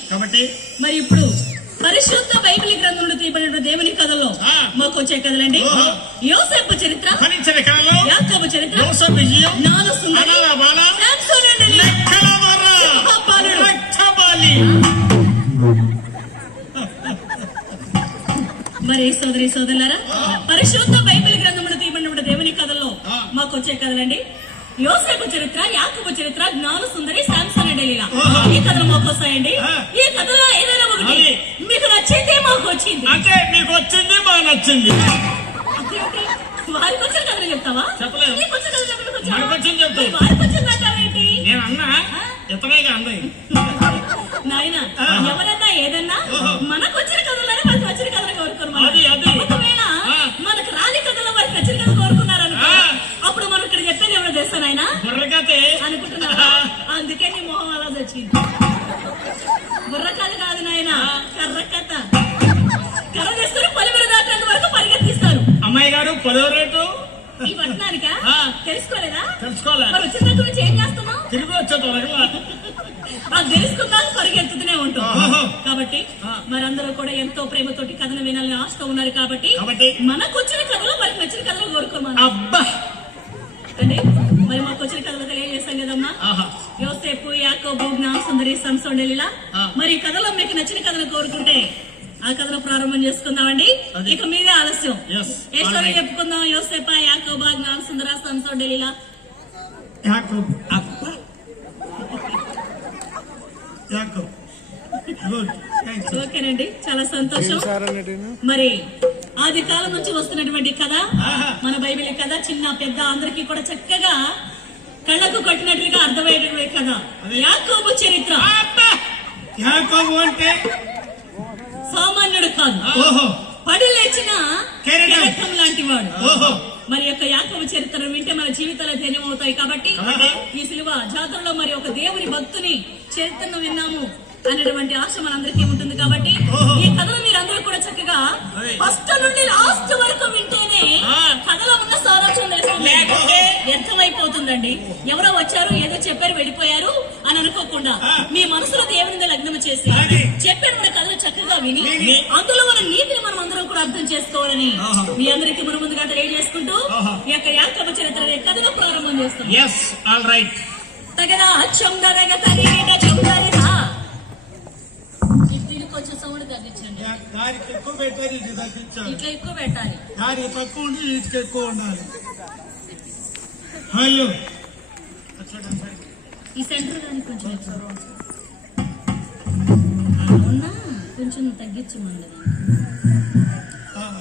కాబట్టి మరి ఇప్పుడు పరిశుద్ధ బైబిల్ గ్రంథంలో తీయబడిన దేవుని కథల్లో మాకు వచ్చే కథలండి. యోసేపు చరిత్ర, యాకోబు చరిత్ర, జ్ఞాన సుందరి, మరి సోదరి సోదరులారా, పరిశుద్ధ బైబిల్ గ్రంథంలో తీయబడిన దేవుని కథల్లో మాకు వచ్చే కథలండి. యోసేపు చరిత్ర, యాకోబు చరిత్ర, జ్ఞాన సుందరి, శాంసన్ డెలీలా, ఈ కథలు మాకు వస్తాయండి. ఈ కథలో ఏదైనా ఒకటి మీకు నచ్చింది, మాకు వచ్చింది, అంటే మీకు వచ్చింది, మాకు నచ్చింది. వారికి వచ్చిన కథలు చెప్తావా? చెప్పలేదు. నీకు వచ్చిన కథలు చెప్పడానికి వచ్చావా? మనకు వచ్చింది చెప్తా. వారికి వచ్చిన మాట్లాడేంటి? నేను అన్నా ఇతనేగా అంది. నాయన ఎవరన్నా ఏదన్నా మనకు వచ్చిన కథలోనే మనకు వచ్చిన కథలు కోరుకోరు. అది ఒకవేళ మనకు రాని కథలో వారికి వచ్చిన కథ కోరుకున్నారనుకో అప్పుడు మనం ఇక్కడ చెప్పేది ఎవరో తెలుసా నాయన? బుర్రకథే అనుకుంటున్నావా? అందుకే నీ మొహం అలా వచ్చింది. బుర్ర కథ కాదు నాయన, కర్ర కథ. కర్ర తీసుకుని పొలిమర దాటేంత వరకు పరిగెత్తిస్తారు. అమ్మాయి గారు 10వ రేటు ఈ పట్టణానికా? తెలుసుకోలేదా? తెలుసుకోలేదు. మరి వచ్చిన దగ్గర నుంచి ఏం చేస్తున్నావు? తిరిగి వచ్చా త్వరగా. అది తెలుసుకుందా పరిగెత్తుతూనే ఉంటాం. కాబట్టి మరందరూ కూడా ఎంతో ప్రేమతోటి కథను వినాలని ఆశతో ఉన్నారు. కాబట్టి మనకు వచ్చిన కథలో మనకి నచ్చిన కథలు కోరుకోమని. అబ్బా అంటే మరి మాకు వచ్చిన కథలో తెలియజేస్తాం కదమ్మా. యోసేపు, యాకోబు, జ్ఞాన సుందరి, సంసోన్, డెలీలా. మరి ఈ కథలో మీకు నచ్చిన కథను కోరుకుంటే ఆ కథను ప్రారంభం చేసుకుందామండి. ఇక మీదే ఆలస్యం. ఏ స్టోరీ చెప్పుకుందాం? యోసేపా, యాకోబా, జ్ఞాన సుందర, సంసోన్, డెలీలా? యాకోబు. అబ్బా యాకోబు. ఓకేనండి, చాలా సంతోషం. మరి ఆది కాలం నుంచి వస్తున్నటువంటి కథ మన బైబిల్ కథ. చిన్న పెద్ద అందరికీ కూడా చక్కగా కళ్ళకు కట్టినట్లుగా అర్థమయ్యేటువంటి కథ యాకోబు చరిత్ర. యాకోబు అంటే సామాన్యుడు కాదు, పడి లేచిన కెరటం లాంటి వాడు. మరి యొక్క యాకోబు చరిత్రను వింటే మన జీవితాలు ధైర్యం అవుతాయి. కాబట్టి ఈ సిలువ జాతరలో మరి ఒక దేవుని భక్తుని చరిత్రను విన్నాము అనేటువంటి ఆశ మనందరికీ ఉంటుంది. కాబట్టి ఈ కథను మీరందరూ కూడా చక్కగా ఫస్ట్ నుండి లాస్ట్ వరకు వింటేనే కథలో ఉన్న సారాంశం తెలుస్తుంది. వ్యర్థమైపోతుందండి. ఎవరో వచ్చారు ఏదో చెప్పారు వెళ్ళిపోయారు అని అనుకోకుండా మీ మనసులో దేవుని లగ్నం చేసి చెప్పాడు మన కథలు చక్కగా విని అందులో మన నీతిని మనం అందరం కూడా అర్థం చేసుకోవాలని మీ అందరికీ మన ముందుగా తెలియజేసుకుంటూ ఈ యొక్క యాకోబు చరిత్ర కథను ప్రారంభం చేస్తాం. తగదా చందరగ తరిగిన చందరిగా కొంచెం సౌండ్ తగ్గించండి. దానికి ఎక్కువ పెట్టాలి, ఇది తగ్గించాలి. ఇట్లా ఎక్కువ పెట్టాలి. దానికి తక్కువ ఉండి వీటికి ఎక్కువ ఉండాలి. హలో ఈ సెంటర్ దానికి కొంచెం ఉన్నా కొంచెం తగ్గించమండి.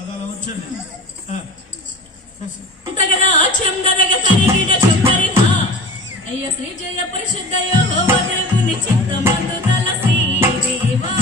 అలా వచ్చండి. కదా చందరగ తరిగిన చందరిగా అయ్య శ్రీ జయ పరిశుద్ధ యెహోవా దేవుని చిత్తమందు తలసి దేవా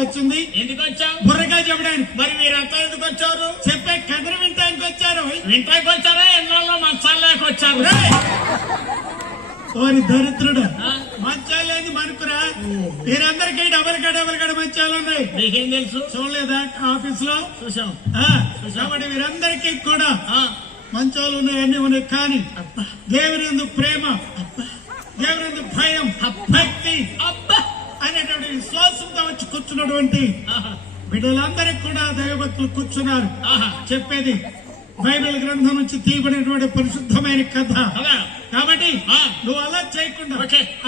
వచ్చింది? ఎందుకు వచ్చావు? బుర్రగా చెప్పడానికి. మరి మీరంతా ఎందుకు వచ్చారు? చెప్పే కథను వింటానికి వచ్చారు. వింటానికి వచ్చారా? ఎన్నోళ్ళు మంచాలు లేక వచ్చారు. ఓరి దరిద్రుడు మంచాలేది మనుకురా మీరందరికీ డబల్ గడ మంచాలు ఉన్నాయి. నీకేం తెలుసు? చూడలేదా ఆఫీస్ లో? చూసాం. కాబట్టి మీరందరికీ కూడా మంచాలు ఉన్నాయి, అన్ని ఉన్నాయి. కానీ దేవుని యందు ప్రేమ, దేవుని యందు భయం, భక్తి అనేటువంటి విశ్వాసంతో వచ్చి కూర్చున్నటువంటి బిడ్డలందరికీ కూడా దైవభక్తులు కూర్చున్నారు. చెప్పేది బైబిల్ గ్రంథం నుంచి తీయబడినటువంటి పరిశుద్ధమైన కథ. కాబట్టి నువ్వు అలా చేయకుండా,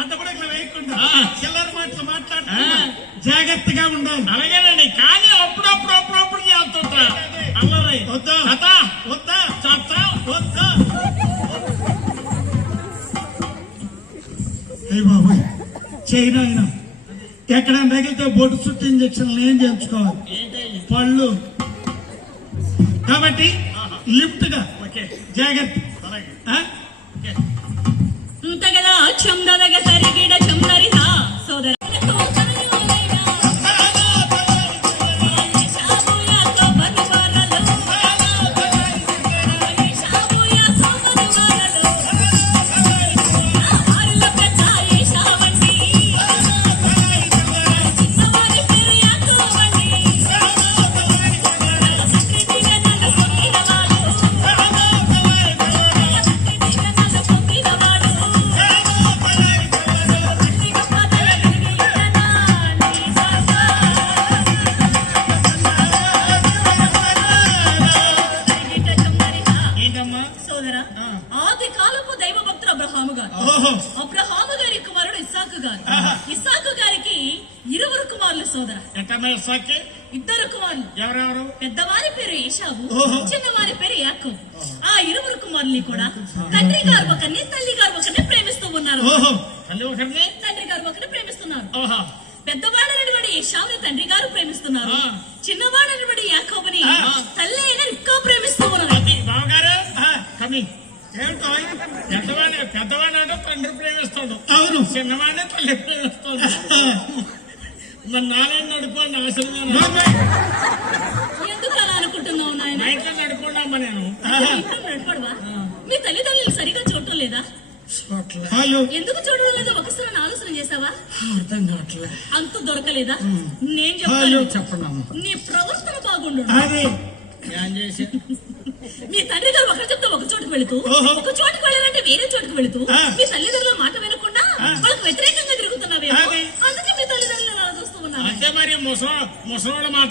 అంత కూడా ఇట్లా వేయకుండా, చిల్లర మాటలు మాట్లాడుతున్నా జాగ్రత్తగా ఉండాలి. అలాగేనండి. కానీ అప్పుడప్పుడు చేస్తుంటా అల్లరి. వద్దా వద్దా వద్దా చేస్తా వద్దా. ఏ బాబు చైనా అయినా ఎక్కడ తగిలితే బొట్టు చుట్టూ ఇంజక్షన్లు ఏం చేయించుకోవాలి? పళ్ళు. కాబట్టి లిఫ్ట్ గా జాగ్రత్త. కదా చందగ సరిగిడ చందరిత సోదర అబ్రహాము గారి కుమారుడు ఇస్సాకు గారు. ఇస్సాకు గారికి 20 కుమారులు సోదర. ఇద్దరు కుమారులు. ఎవరెవరు? పెద్దవారి పేరు ఏశావు, చిన్నవారి పేరు యాకోబు. ఆ 20 కుమారుల్ని కూడా తండ్రి గారు ఒకరిని, తల్లి గారు ఒకరిని ప్రేమిస్తూ ఉన్నారు. తండ్రి గారు ఒకరిని ప్రేమిస్తున్నారు. పెద్దవాడైనటువంటి ఏశావుని తండ్రి గారు ప్రేమిస్తున్నారు. చిన్నవాడైనటువంటి యాకోబుని తల్లి అయిన రిబ్కా ప్రేమిస్తూ ఉన్నారు. పెద్దవాడు అంటే తండ్రి ప్రేమిస్తాడు. అవును. చిన్నవాడిని తల్లి ప్రేమిస్తాడు. మరి నారాయణ నడుకోండి ఆశ్రమం. ఎందుకు అలా అనుకుంటున్నావు నాయన? మా ఇంట్లో నడుకోండమ్మా. నేను నడపడవా? మీ తల్లిదండ్రులు సరిగా చూడటం లేదా? ఎందుకు చూడడం లేదు? ఒకసారి ఆలోచన చేసావా? అర్థం కావట్లే. అంత దొరకలేదా? నేను చెప్తాను, చెప్పండి. నీ ప్రవర్తన బాగుండు. మీ తండ్రి గారు ఒకరి చెప్తే ఒక చోటుకు వెళుతూ, ఒక చోటుకు వెళ్ళాలంటే వేరే చోటుకు వెళుతూ, మీ తల్లిదండ్రుల మాట వినకుండా వాళ్ళకి వ్యతిరేకంగా తిరుగుతున్నావే. అందుకే మీ తల్లిదండ్రులు అలా చూస్తూ ఉన్నారు. అంటే మరి ముసలోళ్ళ మాట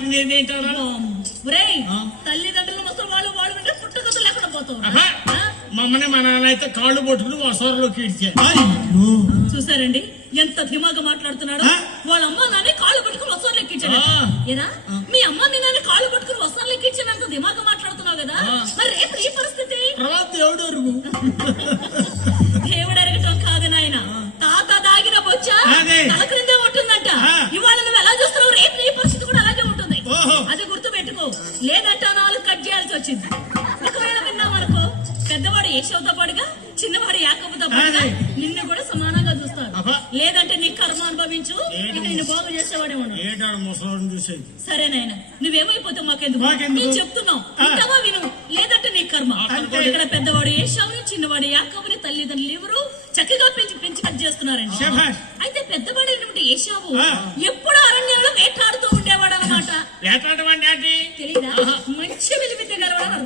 తల్లిదండ్రులు ముసలి వాళ్ళు వింటే పుట్టుకతో లేకుండా పోతావు. మమ్మల్ని మా నాన్న అయితే కాళ్ళు పట్టుకుని వసూరులోకి ఇడ్చారు. చూసారండి ఎంత ధీమాగా మాట్లాడుతున్నాడు. వాళ్ళ అమ్మ నాన్న కాళ్ళు పట్టుకుని వసూరు ఎక్కించాడు. ఏరా మీ అమ్మ మీ నాన్న కాళ్ళు పట్టుకుని వసూరు ఎక్కించానంత ధీమాగా మాట్లాడుతున్నావు కదా. మరి రేపు ఈ పరిస్థితి దేవుడు అరగటం కాదు నాయన. తాత దాగిన బొచ్చ తల క్రిందే ఉంటుందంట. ఇవాళ నువ్వు ఎలా చూస్తున్నావు, రేపు నీ పరిస్థితి కూడా అలాగే ఉంటుంది. అది గుర్తు పెట్టుకో. లేదంట 4 కట్ చేయాల్సి వచ్చింది. ఒకవేళ విన్నామనుకో, పెద్దవాడు ఏశావుతో పాటుగా చిన్నవాడు యాకోబుతో పాటుగా నిన్ను కూడా సమానంగా చూస్తాడు. లేదంటే నీ కర్మ అనుభవించు. ఇక నిన్ను బాగు చేసేవాడే చూసేది. సరేనాయన నువ్వేమైపోతావు మాకెందుకు? నేను చెప్తున్నావు ఇంతవా విను. లేదంటే నీ కర్మ. ఇక్కడ పెద్దవాడు ఏశావుని, చిన్నవాడు యాకోబుని తల్లిదండ్రులు ఎవరు చక్కగా పెంచి కట్ చేస్తున్నారండి. అయితే పెద్దవాడైనటువంటి ఏశావు ఎప్పుడు అరణ్యంలో వేటాడుతూ ఉండేవాడు అనమాట. తెలీదా? మంచి విలువిద్య గలవాడు.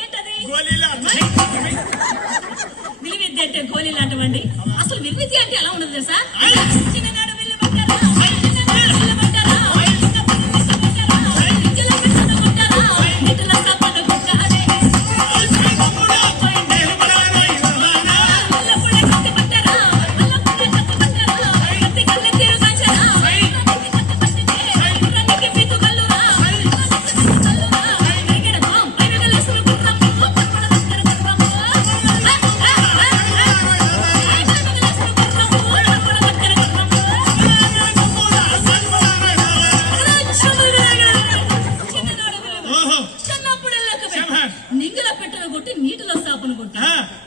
ఏంటది విలువిద్య అంటే? గోళీలు ఆటమండి. అసలు విలువిద్య అంటే ఎలా ఉండదు తెలుసా? చిన్ననాడు విల్లు పట్టారా, విల్లు పట్టారా,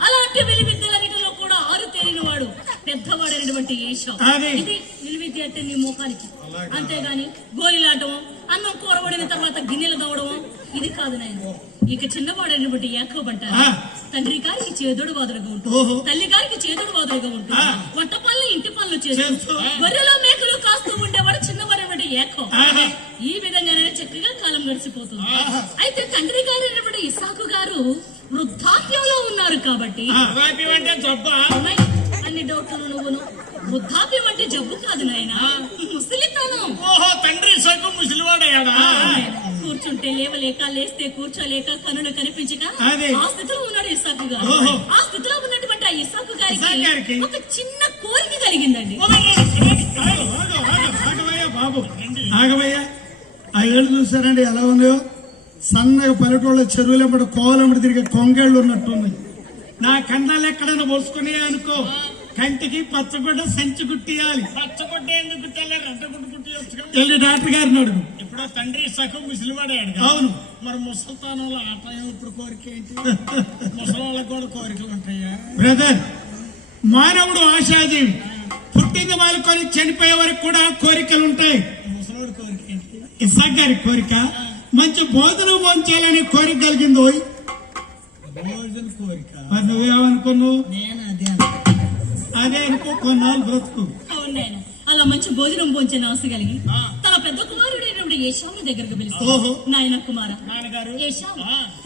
అలాంటి విలువిద్యలన్నిటిలో కూడా ఆరు తేలిన వాడు పెద్దవాడైనటువంటి ఏశావు. ఇది విలువిద్య అంటే నీ ముఖానికి. అంతేగాని గోలిలాటం, అన్నం కూరబడిన తర్వాత గిన్నెలు తవ్వడం ఇది కాదు నాయన. ఇక చిన్నవాడైనటువంటి యాకోబు అంటారు ఆ. తండ్రి గారికి చేదోడు వాదులుగా ఓహో. ఉంటుంది తల్లి గారికి చేదోడు వాదులుగా ఉంటుంది ఆ. వంట పనులు ఇంటి పనులు చేస్తూ చేస్తూ. గొర్రెలు మేకలు కాస్తూ ఉండేవాడు చిన్నవాడైనటువంటి యాకోబు ఆహా. ఈ విధంగానే చక్కగా కాలం గడిచిపోతుంది అయితే తండ్రి గారైనటువంటి ఇసాకు గారు వృద్ధాప్యంలో ఉన్నారు కాబట్టి వృద్ధాప్యం అంటే జబ్బా? అమ్మాయి, అన్ని డౌట్లు నువ్వును వృద్ధాప్యం అంటే జబ్బు కాదు నాయన ముసలితనం ఓహో, తండ్రి సగం ముసలివాడయ్యాడా? కూర్చుంటే లేవలేక లేస్తే కూర్చోలేక కనులు కనిపించక అదే. ఆ స్థితిలో ఉన్నాడు ఇసాకు గారు ఓహో. ఆ స్థితిలో ఉన్నటువంటి ఆ ఇసాకు ఇస్సాకు గారికి గారికి ఒక చిన్న కోరిక కలిగిందండి ఆగవయ్యా బాబు, ఆగవయ్యా. ఆ ఏళ్ళు చూసారండి ఎలా ఉన్నాయో, సన్నగా పల్లెటూళ్ళ చెరువులెంబడి కోవలెంబడి తిరిగే కొంగేళ్లు ఉన్నట్టున్నాయి. నా కన్నాలు ఎక్కడైనా పోసుకుని అనుకో, కంటికి పచ్చగుడ్డ సంచి కుట్టియాలి. పచ్చగొడ్డ ఎందుకు కుట్టాలి? రెడ్డగుడ్డ కుట్టియొచ్చుగా. వెళ్ళి డాక్టర్ గారిని అడుగు. ఇప్పుడు తండ్రి సగం ముసలివాడయ్యాడు. అవును. మరి ముసలితనంలో ఆటయం ఇప్పుడు కోరిక ఏంటి? ముసలి వాళ్ళకి కూడా కోరికలు ఉంటాయా? బ్రదర్, మానవుడు ఆశాజీవి. పుట్టింది వాళ్ళకొని చనిపోయే వరకు కూడా కోరికలు ఉంటాయి. ముసలోడి కోరిక ఏంటి? ఇసాక్ గారి కోరిక మంచి భోజనం భోంచాలనే కోరిక కలిగింది. ఓయ్, భోజన కోరిక. మరి నువ్వేమనుకున్నావు? నేను అదే అదే అనుకో, కొన్నాళ్ళు బ్రతుకు. అవును నాయన అలా మంచి భోజనం భోంచిన ఆశ కలిగి తన పెద్ద కుమారుడైనటువంటి ఏశావుని దగ్గరకు పిలిచి ఓహో. నాయన కుమార నాన్నగారు. ఏశావు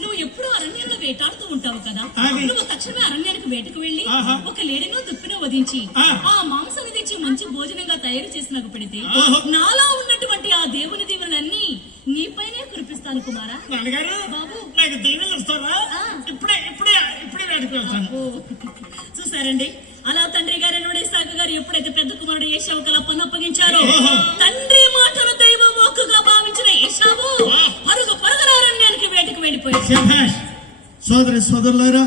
నువ్వు ఎప్పుడు అరణ్యంలో వేటాడుతూ ఉంటావు కదా అది. నువ్వు తక్షణమే అరణ్యానికి వేటకు వెళ్లి ఆహా. ఒక లేడినో దుప్పినో వధించి ఆ. ఆ మాంసాన్ని తెచ్చి మంచి భోజనంగా తయారు చేసి నాకు పెడితే ఓహో. నాలో ఉన్నటువంటి ఆ దేవుని దీవెనలన్నీ నీపైనే కురిపిస్తాను కుమారా నాన్నగారు, బాబు. నాకు దీవెనలు ఇస్తారా? ఆ. ఇప్పుడే ఇప్పుడే ఇప్పుడే వేడికి వెళ్తాను. ఓ, చూసారండి అలా తండ్రి గారు ఇసాకు గారు ఎప్పుడైతే పెద్ద కుమారుడు ఏశావు కల పన్ను అప్పగించారో తండ్రి మాటలు దైవ మోక్కుగా భావించిన ఏశావు పరుగు పరుగునారణ్యానికి వేటకు వెళ్ళిపోయాడు. శభాష్. సోదరి సోదరులారా,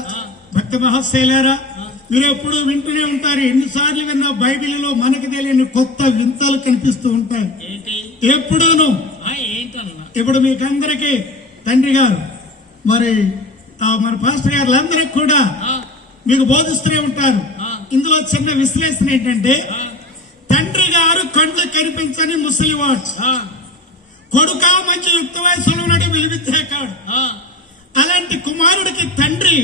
భక్త మహాశైలారా, మీరు ఎప్పుడు వింటూనే ఉంటారు. ఎన్నిసార్లు విన్నా బైబిల్లో మనకి తెలియని కొత్త వింతలు కనిపిస్తూ ఉంటాయి ఏంటి? ఎప్పుడూను. ఏంటన్నా? ఇప్పుడు మీకందరికీ తండ్రి గారు మరి మన పాస్టర్ గారులందరికీ కూడా మీకు బోధిస్తూనే ఉంటారు. ఇందులో చిన్న విశ్లేషణ ఏంటంటే, తండ్రి గారు కండ్లు కనిపించని ముసలివాడు, కొడుక మంచి యుక్త వయసులో ఉన్నాడు, విలువిద్యాకాడు. అలాంటి కుమారుడికి తండ్రి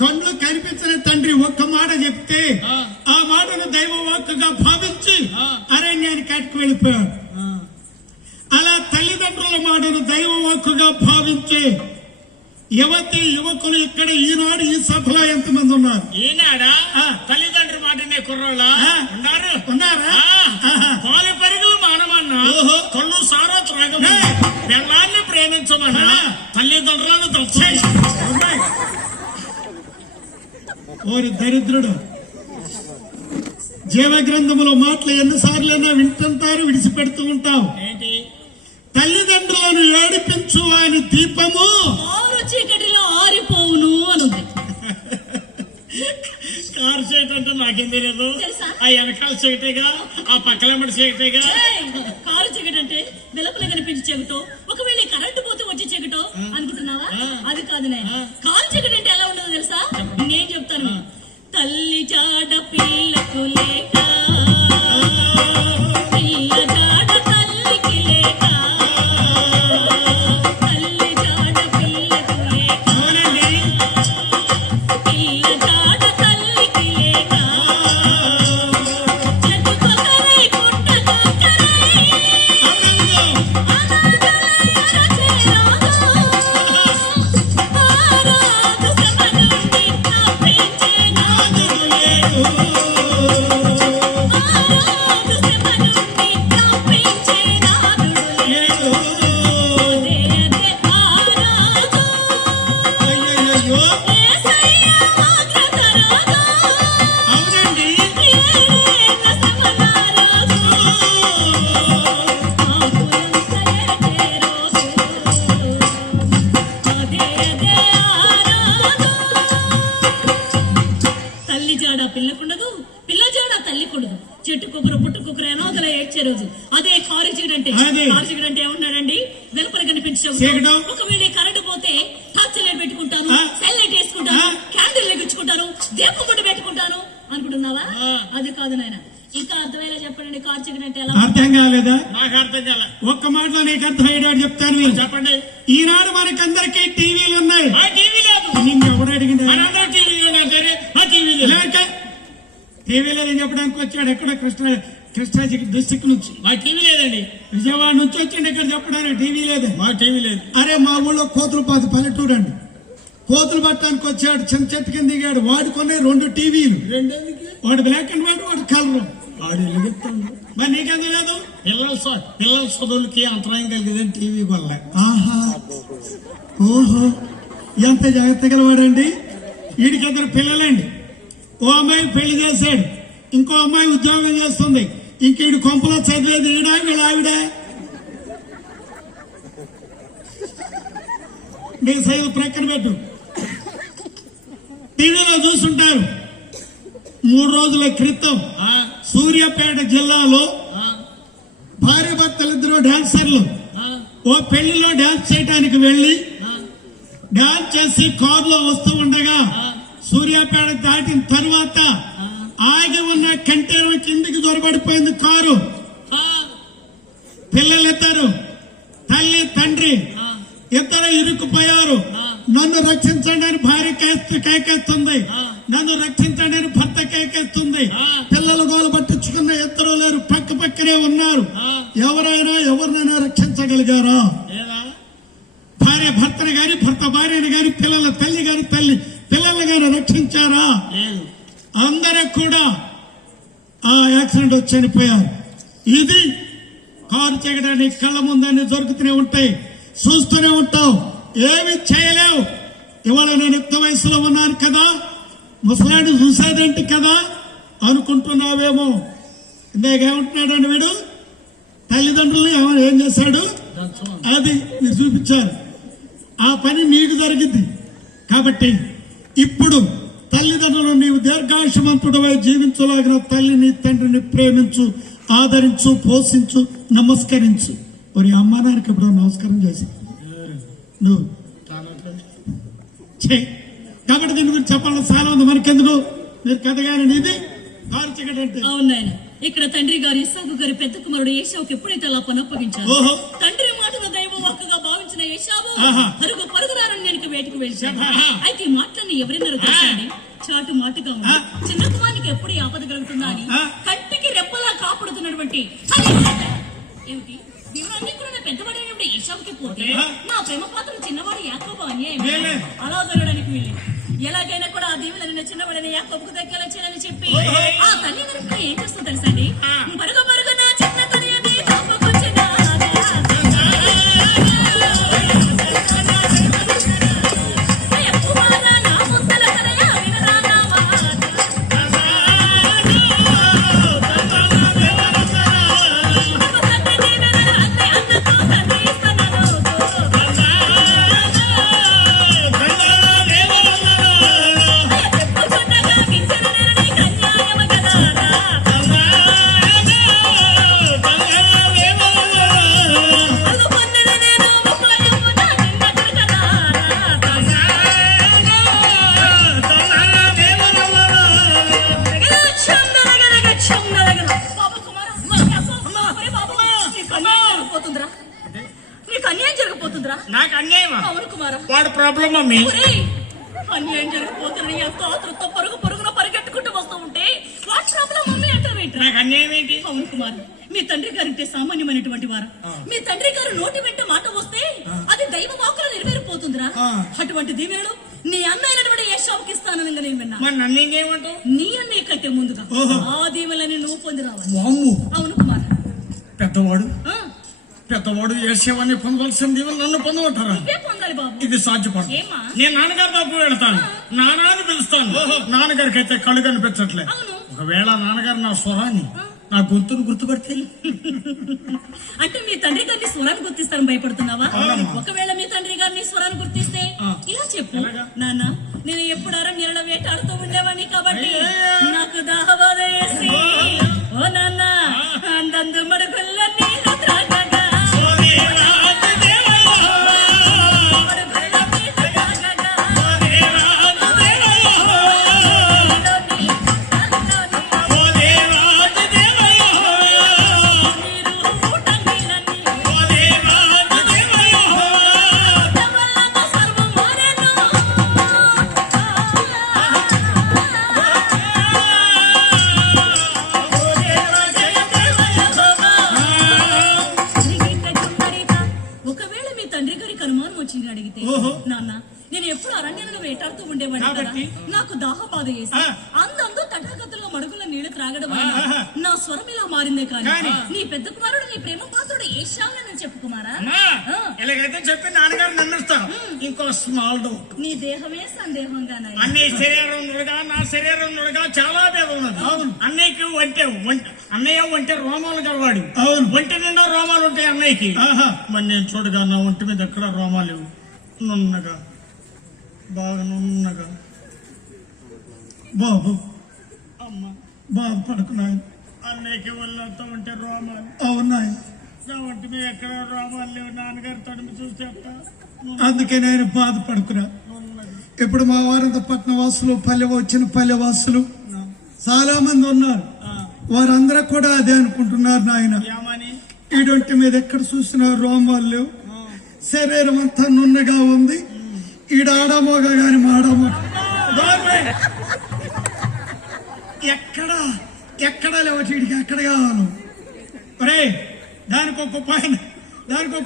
కండ్లు కనిపించని తండ్రి ఒక్క మాట చెప్తే ఆ మాటను దైవ వాక్కుగా భావించి అరణ్యానికి అటుకు వెళ్ళిపోయాడు. అలా తల్లిదండ్రుల మాటను దైవ వాక్కుగా భావించి యువతి యువకులు ఇక్కడ ఈనాడు ఈ సభలో ఎంతమంది ఉన్నారు? ఈనాడా తల్లిదండ్రుల మాటనే కుర్రోళ్ళ ఉన్నారు. ఉన్నారా? పాలు పెరుగులు మానమన్నా, ఓహో. కళ్ళు సారా త్రాగమన్నా, పిల్లాన్ని ప్రేమించమన్నా, తల్లిదండ్రులను దచ్చేసి. ఓరి దరిద్రుడు, జీవ గ్రంథములో మాటలు ఎన్నిసార్లైనా వింటుంటారు, విడిచిపెడుతూ ఉంటావు. ఏంటి? తల్లిదండ్రులను ఏడిపించు అని దీపము ఆరు చీకటిలో ఆరిపోవును అనుంది. కారు చేయటం అంటే నాకేం తెలియదు. తెలుసా? ఆ వెనకాల చేయటేగా, ఆ పక్కలమ్మడి చేయటేగా. ఏయ్, కారు చీకటి అంటే వెలుపల కనిపించి చెగటో, ఒకవేళ కరెంటు పోతే వచ్చి చెగటో అనుకుంటున్నావా? అది కాదు నాయన. కారు చీకటి అంటే ఎలా ఉండదో తెలుసా? నేను చెప్తాను. తల్లి జాడ పిల్లకు లేక, పిల్ల జాడ తల్లికి లేక, తల్లి జాడ పిల్లకు లేక, అవునండి. పిల్ల జాడ తల్లికి లేక, చెట్టుకొకరై పుట్టకొకరై అవునండి. అయ్యయ్యో. అవునండి. తల్లి జాడ పిల్లకుండదు, పిల్ల జాడ తల్లికుండదు. చెట్టుకొకరు పుట్టుకొకరు అనాథల ఏడ్చే రోజు అదే కారు చీకటి అంటే. అదే. కారు చీకటి అంటే ఏమన్నాడండి? వెలుపల కనిపించే చీకటి. ఒకవేళ కరెంటు పోతే టార్చ్ లైట్ పెట్టుకుంటాను, ఆ. సెల్ లైట్ వేసుకుంటాను, ఆ. క్యాండిల్ వెలిగించుకుంటాను, దీపం బొట్టు పెట్టుకుంటాను అనుకుంటున్నావా? అది కాదు నాయన. ఇంకా అర్థమయ్యేలా చెప్పండి. కార్ చికెన్ అంటే ఎలా? అర్థం కాలేదా? నాకు అర్థం కాలే. ఒక్క మాటలో నీకు అర్థమయ్యేటట్టు చెప్తాను మీరు. చెప్పండి. ఈనాడు మనకందరికీ టీవీలు ఉన్నాయి. ఆ టీవీ లేదు. నిన్ను ఎవడు అడిగింది? మనందరూ టీవీ సరే ఆ టీవీ లేదు. లేక టీవీ లేదని చెప్పడానికి వచ్చాడు. ఎక్కడ కృష్ణా డిస్టిక్ నుంచి. మా టీవీ లేదండి. విజయవాడ నుంచి వచ్చిండు ఇక్కడ చెప్పడానికి టీవీ లేదు. మా టీవీ లేదు. అరే మా ఊళ్ళో కోతులపాతి పల్లెటూరు అండి. కోతులు పట్టడానికి వచ్చాడు. చిన్న చెట్టు కింద దిగాడు. వాడుకునే 2 టీవీలు. వాడు బ్లాక్ అండ్ వైట్, వాడు కలర్. వాడు ఎలుగుతాడు. మరి నీకెందుకు లేదు? పిల్లల చదువులకి అంతరాయం కలిగేదని టీవీ వల్ల. ఆహా, ఓహో, ఎంత జాగ్రత్త గలవాడండి. వీడికి 2 పిల్లలండి. ఓ అమ్మాయి పెళ్లి చేశాడు, ఇంకో అమ్మాయి ఉద్యోగం చేస్తుంది. ఇంక వీడు కొంపలో చదివేది ఈడా వీళ్ళ ఆవిడ. నీ సైజు ప్రక్కన పెట్టు. టీవీలో చూస్తుంటారు. 3 రోజుల క్రితం సూర్యాపేట జిల్లాలో భార్య భర్తలిద్దరూ డాన్సర్లు ఓ పెళ్లిలో డాన్స్ చేయడానికి వెళ్లి డాన్స్ చేసి కారులో వస్తూ ఉండగా సూర్యాపేట దాటిన తర్వాత ఆగి ఉన్న కంటైనర్ కిందికి దొరబడిపోయింది కారు. పిల్లలిద్దరు, తల్లి తండ్రి ఇద్దరు ఇరుక్కుపోయారు. నన్ను రక్షించండి అని భార్య కేకేస్తుంది. నన్ను రక్షించండి అని భర్త కేకేస్తుంది. పిల్లలు గోలు పట్టించుకున్న ఇద్దరు లేరు, పక్క పక్కనే ఉన్నారు. ఎవరినైనా రక్షించగలిగారా? భార్య భర్తను గాని, భర్త భార్యను గాని, పిల్లల తల్లి గాని పిల్లలు గాని రక్షించారా? అందరూ కూడా ఆ యాక్సిడెంట్ వచ్చి చనిపోయారు. ఇది కారు చేయడానికి కళ్ళ ముందని దొరుకుతూనే ఉంటాయి, చూస్తూనే ఉంటావు, ఏమి చేయలేవు. ఇవాళ నేను యుక్త వయసులో ఉన్నాను కదా, ముసలాన్ని చూసేదేంటి కదా అనుకుంటున్నావేమో. ఇందాకేమంటున్నాడండి వీడు, తల్లిదండ్రులు ఏం చేశాడు అది మీరు చూపించారు. ఆ పని నీకు జరిగింది కాబట్టి ఇప్పుడు తల్లిదండ్రులు నీవు దీర్ఘాయుషమంతుడవై జీవించలాగిన తల్లిని తండ్రిని ప్రేమించు, ఆదరించు, పోషించు, నమస్కరించు. మరి అమ్మ నాన్నకి ఇప్పుడు నమస్కారం చేసి నువ్వు చెయ్యి. కాబట్టి దీని గురించి చెప్పాలని చాలా ఉంది. మనకెందుకు, మీరు కథగానే ఇది కారు చికెన్ అంటే. అవునాయన, ఇక్కడ తండ్రి గారు ఇస్సాకు గారి పెద్ద కుమారుడు ఏశావుకి ఎప్పుడైతే అలా పనప్పగించారు, తండ్రి మాటను దైవ వాక్కుగా భావించిన ఏశావు పరుగుదారని నేను వేటికి వెళ్ళాను. అయితే ఈ మాటలన్నీ ఎవరైనా తెలుసండి, చాటు మాటుగా ఉంది. చిన్న కుమారికి ఎప్పుడు ఆపద కలుగుతుందా అని కంటికి రెప్పలా కాపాడుతున్నటువంటి ఏమిటి వివరాన్ని కూడా పెద్దవాడైనప్పుడు ఏశావుకి పోతే నా ప్రేమ పాత్ర చిన్నవాడు యాకోబు అన్యాయం అలా జరగడానికి వీళ్ళు. ఎలాగైనా కూడా ఆ దీవులని చిన్నవాడని యాకోబుకు దగ్గర చేయాలని చెప్పి ఆ తల్లిదండ్రులు ఏం చేస్తుందో తెలుసండి, పరుగు పరుగు నా చిన్న తల్లి తప్పకొచ్చిన నాకు అన్యాయం. అవును కుమారా, వాడు ప్రాబ్లం మమ్మీ. అన్యాయం జరిగిపోతుంది. ఎంతో ఆతృత పరుగున పరిగెట్టుకుంటూ వస్తూ ఉంటే వాట్ ప్రాబ్లం మమ్మీ అంటారు ఏంటి? నాకు అన్యాయం ఏంటి? అవును కుమారు, మీ తండ్రి గారంటే సామాన్యమైనటువంటి వారు. మీ తండ్రి గారు నోటి వెంట మాట వస్తే అది దైవ వాక్కులు నెరవేరిపోతుందిరా. అటువంటి దీవెనలు నీ అన్నైనటువంటి ఏశావుకి ఇస్తానని నేను విన్నా. మరి నన్ను ఇంకేమంటావు? నీ అన్నయ్య కంటే ముందుగా ఆ దీవెనలని నువ్వు పొంది రావాలి. అవును కుమార్, పెద్దవాడు ఏసేవాన్ని పొందవలసిన దీవెనలు నన్ను పొందమంటారా? పొందాలి బాబు, ఇది సాధ్యపడదు. నేను నాన్నగారి తప్పు వెళతాను, నాన్నని పిలుస్తాను. నాన్నగారికి అయితే కళ్ళు కనిపించట్లే. ఒకవేళ నాన్నగారు నా స్వరాన్ని, నా గొంతును గుర్తుపడితే అంటే మీ తండ్రి గారిని స్వరాన్ని గుర్తిస్తాను భయపడుతున్నావా? ఒకవేళ మీ తండ్రి గారిని స్వరాన్ని గుర్తిస్తే ఇలా చెప్పు, నాన్న నేను ఎప్పుడు అరణ్యంలో వేటాడుతూ ఉండేవాడిని కాబట్టి నాకు దాహవాదేసి ఓ నాన్న అందందు మడుగుల్లన్నీ నాకు దాహబాధ వేసి ఆ. అందందు తటాకత్తులో మడుగుల నీళ్లు త్రాగడం వలన ఆహా. నా స్వరం ఇలా మారిందే కానీ కానీ. నీ పెద్ద కుమారుడు నీ ప్రేమ పాత్రుడు ఏషావునని చెప్పు కుమారా అమ్మా ఆ. ఇలాగైతే చెప్పి నాన్నగారు నమ్మిస్తా ఇంకో స్మాల్ డౌట్ నీ దేహమే సందేహంగా నాయనా. అన్ని శరీరం నుడుగా నా శరీరం నుడుగా చాలా భేదం ఉన్నది అవును. అన్నయ్యకి అన్నయ్య ఒంటే రోమాలు గలవాడు అవును. ఒంటి నిండా రోమాలు ఉంటాయి అన్నయ్యకి ఆహా. మరి నేను చూడగా నా ఒంటి మీద ఎక్కడ రోమాలు లేవు నున్నగా బాగా నున్నగా బాబు అమ్మ బాధపడుకున్నాను. అన్నయ్యకి ఒళ్ళంతా ఉంటే రోమాలు అవునాయి, నా ఒంటి మీద ఎక్కడ రోమాలు లేవు నాన్నగారు తడిమి చూస్తే అక్క అందుకే నేను బాధపడుకున్నా. ఇప్పుడు మా వారంతా పట్టణ వాసులు వచ్చిన పల్లె వాసులు చాలా మంది ఉన్నారు. వారందరూ కూడా అదే అనుకుంటున్నారు నాయన. ఏమని ఈడొంటి మీద ఎక్కడ చూసినా రోమాలు లేవు, శరీరం అంతా నున్నగా ఉంది. ఈడ ఆడమోగా గాని మాడమోగ ఎక్కడ లేవు, వీడికి ఎక్కడ కావాలి. ఒరే దానికి ఒక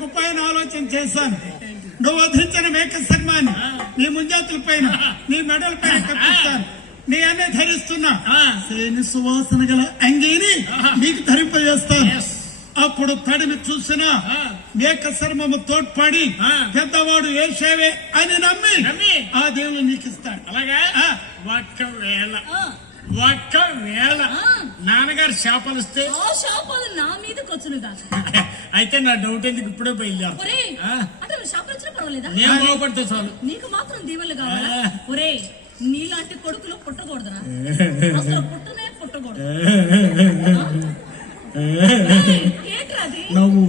ఉపాయం ఆలోచన చేశాను. నువ్వు వధించిన మేక సన్మాన్ని నీ ముంజాతుల పైన నీ మెడల పైన కప్పిస్తాను. నీ అనే ధరిస్తున్నా సేని సువాసన గల అంగీని నీకు ధరింపజేస్తాను. అప్పుడు తడిని చూసిన మేక శర్మము తోడ్పడి పెద్దవాడు ఏషేవే అని నమ్మి ఆ దేవుని నీకు ఇస్తాడు. అలాగా ఆ. ఒక్కవేళ నాన్నగారు శాపాలు ఇస్తే ఆ శాపాలు నా మీదకి వచ్చునుగా. అయితే నా డౌట్ ఎందుకు ఇప్పుడే బయలుదేరు ఒరే అంటే నువ్వు శాపాలు వచ్చినా పర్వాలేదా? నేను బాగుపడితే చాలు నీకు మాత్రం దీవెనలు కావాలా? ఒరే నీలాంటి కొడుకులు పుట్టకూడదురా, అసలు పుట్టనే పుట్టకూడదు. ఏంట్రా అది? నవ్వు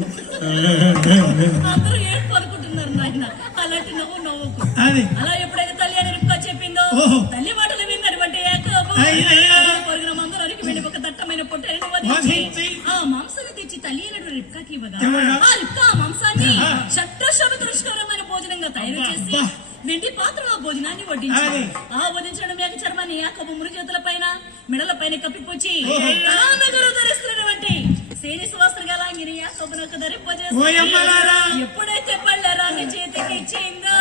అందరూ ఏడుపు అనుకుంటున్నారు నాయన. అలాంటి నవ్వుకు అది అలా ఎప్పుడైతే తల్లి అని రిబ్కా చెప్పిందో ఓహో. తల్లి మాటలు విన్నటువంటి యాకోబు అయ్యయ్యో. పొరుగున మందరానికి వెళ్ళి ఒక దట్టమైన పొట్టేలును వధించి వధించి ఆ మాంసాన్ని తెచ్చి తల్లి అయినటువంటి రిబ్కాకి ఇవ్వగా ఇవ్వగా ఆ రిబ్కా ఆ మాంసాన్ని ఆ. షట్రశోభిత రుచికరమైన భోజనంగా తయారు చేసి అబ్బా. వెండి పాత్రలో ఆ భోజనాన్ని వడ్డించారు. అది. ఆ వడ్డించడం మేక చర్మాన్ని యాకోబు మృగజతుల పైన మెడల పైన కప్పిపోచి ఓహో. తానగరు ధరిస్తున్నటువంటి సేని సువాసన గల అంగిని యాకోబునకు ధరింపజేసి ఓయమ్మలారా. ఎప్పుడైతే పళ్ళరాన్ని చేతికి ఇచ్చిందో